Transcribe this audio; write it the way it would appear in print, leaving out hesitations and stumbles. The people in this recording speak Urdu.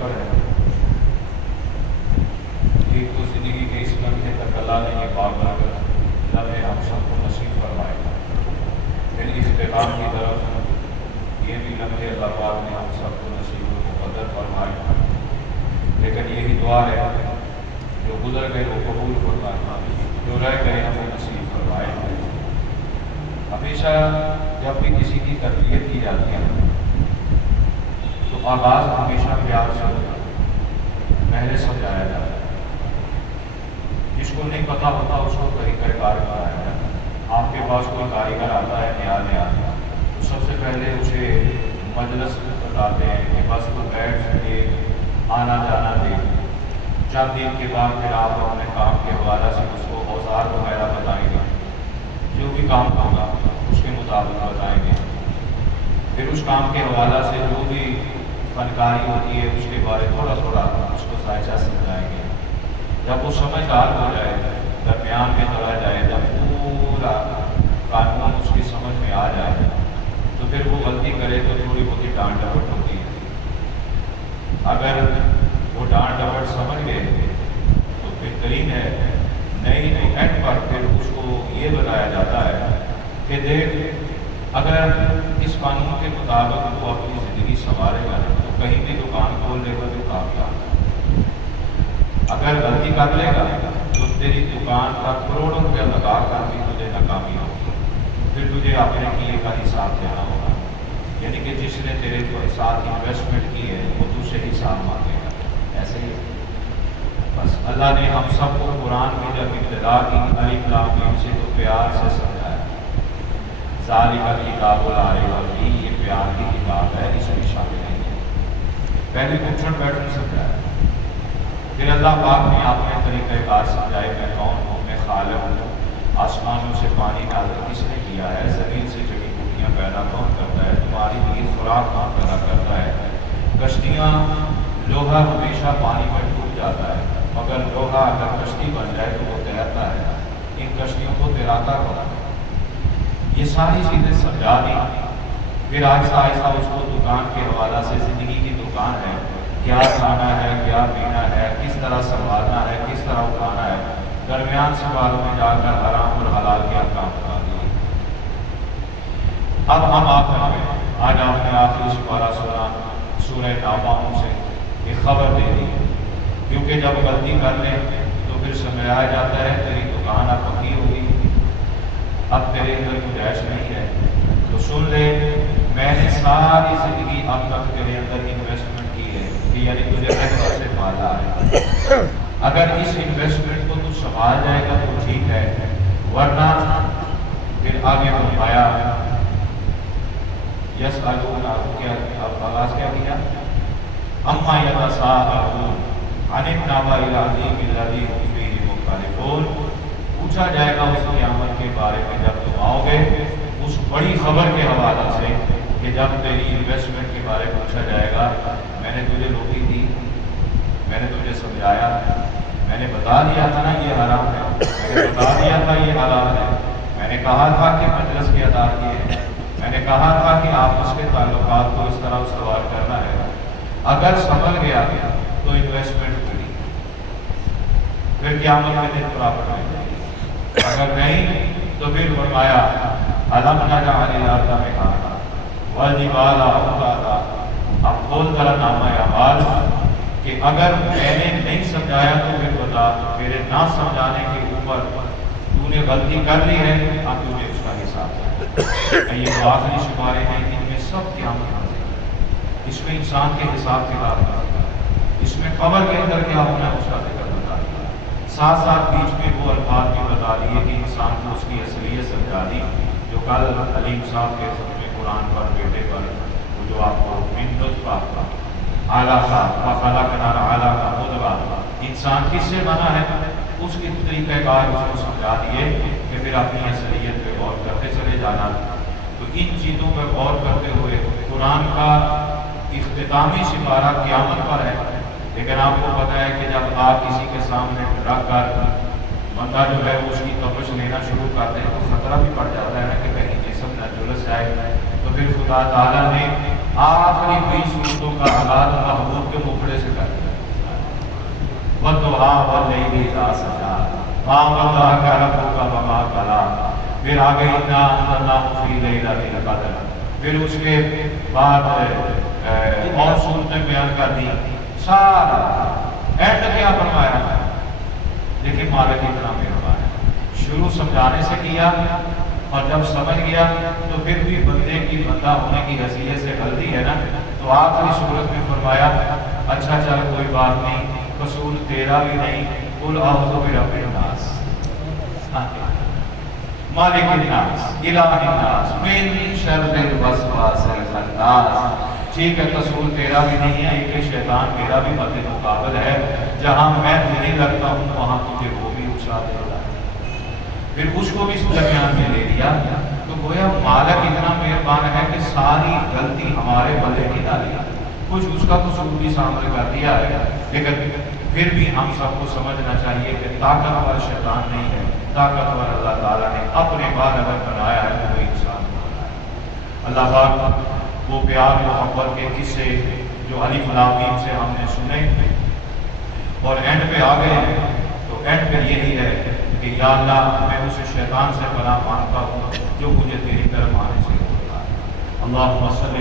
پر ہے، ایک تو زندگی کے اس لمحے تک اللہ نے یہ بابرکت لمحے ہم سب کو نصیب فرمائے، پھر اختتام کی طرف یہ بھی لمحے اللہ پاک نے ہم سب کو نصیب و مقدر فرمائے، لیکن یہی دعا ہے جو گزر گئے وہ قبول فرمائے، جو رہ گئے ہمیں نصیب فرمائے۔ ہمیشہ جب بھی کسی کی تربیت کی جاتی ہے تو آغاز ہمیشہ پیار سے ہوتا ہے، پہلے سمجھایا جاتا ہے، جس کو نہیں پتا ہوتا اس کو طریقہ کار بتایا جاتا ہے۔ آپ کے پاس کوئی کاریگر آتا ہے نیا تو سب سے پہلے اسے مجلس بتاتے ہیں کہ بس تو بیٹھ کے آنا جانا دے، چند دن کے بعد پھر آپ اپنے کام کے حوالہ سے اس کو اوزار وغیرہ بتائیں گے، جو بھی کام ہوگا اس کے مطابق بتائیں گے، پھر اس کام کے حوالہ سے جو بھی فنکاری ہوتی ہے اس کے بارے تھوڑا تھوڑا اس کو سائچہ سمجھائیں گے۔ جب وہ سمجھدار ہو جائے، درمیان میں چلا جائے، جب پورا قانون اس کی سمجھ میں آ جائے تو پھر وہ غلطی کرے تو تھوڑی بہت ہی ڈانٹ ڈپٹ ہوتی ہے۔ اگر وہ ڈانٹ ڈپٹ سمجھ گئے تو بہترین ہے، نہیں تو اینڈ پر پھر اس کو یہ بتایا جاتا ہے کہ دیکھ اگر اس قانون کے مطابق وہ اپنی زندگی سنوارے گا تو کہیں بھی دکان کھول لے گا تو کامیاب، اگر غلطی کر لے گا تو تیری دکان کا کروڑوں روپیہ لگا کر بھی تجھے ناکامی ہوگی، پھر تجھے اپنے کیے کا حساب دینا ہوگا، یعنی کہ جس نے تیرے ساتھ انویسٹمنٹ کی ہے وہ تجھ سے حساب مانگے گا۔ ایسے ہی بس اللہ نے ہم سب کو قرآن میں جب ابتدا کی الف لام میم سے تو پیار سے سمجھایا، ذالک الکتاب لا ریب فیہ، یہ پیار کی کتاب ہے، اس میں شامل نہیں ہے۔ پہلے اٹھن بیٹھن سمجھایا، پھر اللہ پاک نے اپنے طریقہ کار سمجھائے، میں کون ہوں، میں خالق ہوں، آسمانوں سے پانی نازل کس نے کیا ہے، زمین سے جڑی بوٹیاں پیدا کون کرتا ہے، تمہاری لیے خوراک کون پیدا کرتا ہے، کشتیاں لوہا ہمیشہ پانی میں ڈوب جاتا ہے مگر لوہا اگر کشتی بن جائے تو وہ تیرتا ہے، ان کشتیوں کو تیراتا کون؟ یہ ساری چیزیں سمجھا دی۔ پھر آہستہ آہستہ اس کو دکان کے حوالہ سے، زندگی کی دکان ہے، کیا کھانا ہے، کیا پینا ہے، کس طرح سنبھالنا ہے، کس طرح اٹھانا ہے، درمیان سے بالوں میں جا کر حرام اور حلال کے احکام بتا دیے۔ اب ہم آخر میں آج آپ نے آخری سپارہ سنا سورہ ناباؤں سے ایک خبر دے دی، کیونکہ جب غلطی کر لیں تو پھر سمجھایا جاتا ہے تیری دکان اب پکی ہوگی، اب تیرے اندر گنجائش نہیں ہے، تو سن لے میں نے ساری زندگی اب تک تیرے اندر انویسٹمنٹ کی ہے، یعنی تجھے رحمت سے پالا ہے، اگر اس انویسٹمنٹ کو تو سنبھال جائے گا تو ٹھیک ہے، ورنہ پھر آگے فرمایا یسألون، کیا اب آغاز کیا کیا، اما یتساءلون عن النبأ العظیم الذی هم فیہ مختلفون، پوچھا جائے گا اس قیامت کے بارے میں جب تم آؤ گے اس بڑی خبر کے حوالہ سے کہ جب تیری انویسٹمنٹ کے بارے میں پوچھا جائے گا، میں نے تجھے روٹی دی، میں نے تجھے سمجھایا، میں نے بتا دیا تھا نا یہ حرام ہے، میں نے بتا دیا تھا یہ حلال ہے، میں نے کہا تھا کہ مجلس کی ادا کیے ہیں، میں نے کہا تھا کہ آپس کے تعلقات کو اس طرح استوار کرنا ہے، اگر سنبھل گیا تو انویسٹمنٹ کری، پھر قیامت میں دن برابر نہیں، اگر نہیں تو پھر فرمایا الم نجعل الارض مہادا والجبال اوتادا، اب کھول کر نامہ اعمال کہ اگر میں نے نہیں سمجھایا تو پھر بتا، میرے نہ سمجھانے کے اوپر تو نے غلطی کر لی ہے، اب تجھے اس کا حساب ہے۔ یہ جو آخری شمارے ہیں ان میں سب قیامت حاضر ہے، اس میں انسان کے حساب کتاب کا، اس میں قبر کے اندر کیا ہونا ہے اس کا ذکر بتا دیا، ساتھ ساتھ بیچ میں وہ الفاظ بھی بتا دیے کہ انسان کو اس کی اصلیت سمجھا دی، جو کل علیم صاحب کے سمجھے قرآن پر بیٹے پر وہ جو آپ کو من نطفہ علاقہ فخلقنا العلقہ مضغہ، انسان کس سے بنا ہے اس کی طریقہ کار اس کو سمجھا دیے کہ پھر اپنی اصلیت پہ غور کرتے چلے جانا۔ تو ان چیزوں پر غور کرتے ہوئے قرآن کا اختتامی سپارہ قیامت پر ہے، لیکن آپ کو پتہ ہے کہ جب آپ کسی کے سامنے رکھ کر بندہ جو ہے اس کی تپش لینا شروع کرتے ہیں تو خطرہ بھی پڑ جاتا ہے کہ کہیں جسم نہ جلس جائے، تو پھر خدا تعالیٰ نے آخری 20 صورتوں کا آغاز محبوب کے مکھڑے سے والضحى واللیل اذا سجا ما ودعک ربک وما قلی. پھر آگے انا انزلناہ فی لیلۃ القدر. پھر اس کے بعد اور صورتیں بیان کر دی. سارا اینڈ کیا فرمایا؟ لیکن مالک اتنا مہربان ہے. شروع سمجھانے سے کیا اور جب سمجھ گیا تو پھر بھی بندے کی بندہ ہونے کی حیثیت سے غلطی ہے نا، تو آخری صورت میں فرمایا اچھا چل کوئی بات نہیں، قصور تیرا بھی نہیں، قل اعوذ برب الناس مالک الناس الہ الناس من شر الوسواس الخناس. ٹھیک ہے قصور تیرا بھی نہیں ہے، ایک شیطان میرا بھی مد مقابل ہے، جہاں میں نہیں لگتا ہوں وہاں تجھے وہ بھی اچھا دیتا ہے. پھر اس کو بھی اس درمیان میں لے لیا. تو گویا مالک اتنا مہربان ہے کہ ساری غلطی ہمارے بندے کی ڈالی، کچھ اس کا قصور بھی شامل کر دیا ہے. لیکن پھر بھی ہم سب کو سمجھنا چاہیے کہ طاقتور شیطان نہیں ہے، طاقتور اللہ تعالیٰ نے اپنے بعد اگر بنایا ہے وہ انسان کو بنایا. اللہ پاک وہ پیار محبت کے قصے جو الف لام میم سے ہم نے سنے اور اینڈ پہ آ گئے ہیں، تو اینڈ پہ یہی ہے کہ یا اللہ میں اس شیطان سے پناہ مانگتا ہوں جو مجھے تیری طرف آنے سے روکتا ہے. اللہم صلی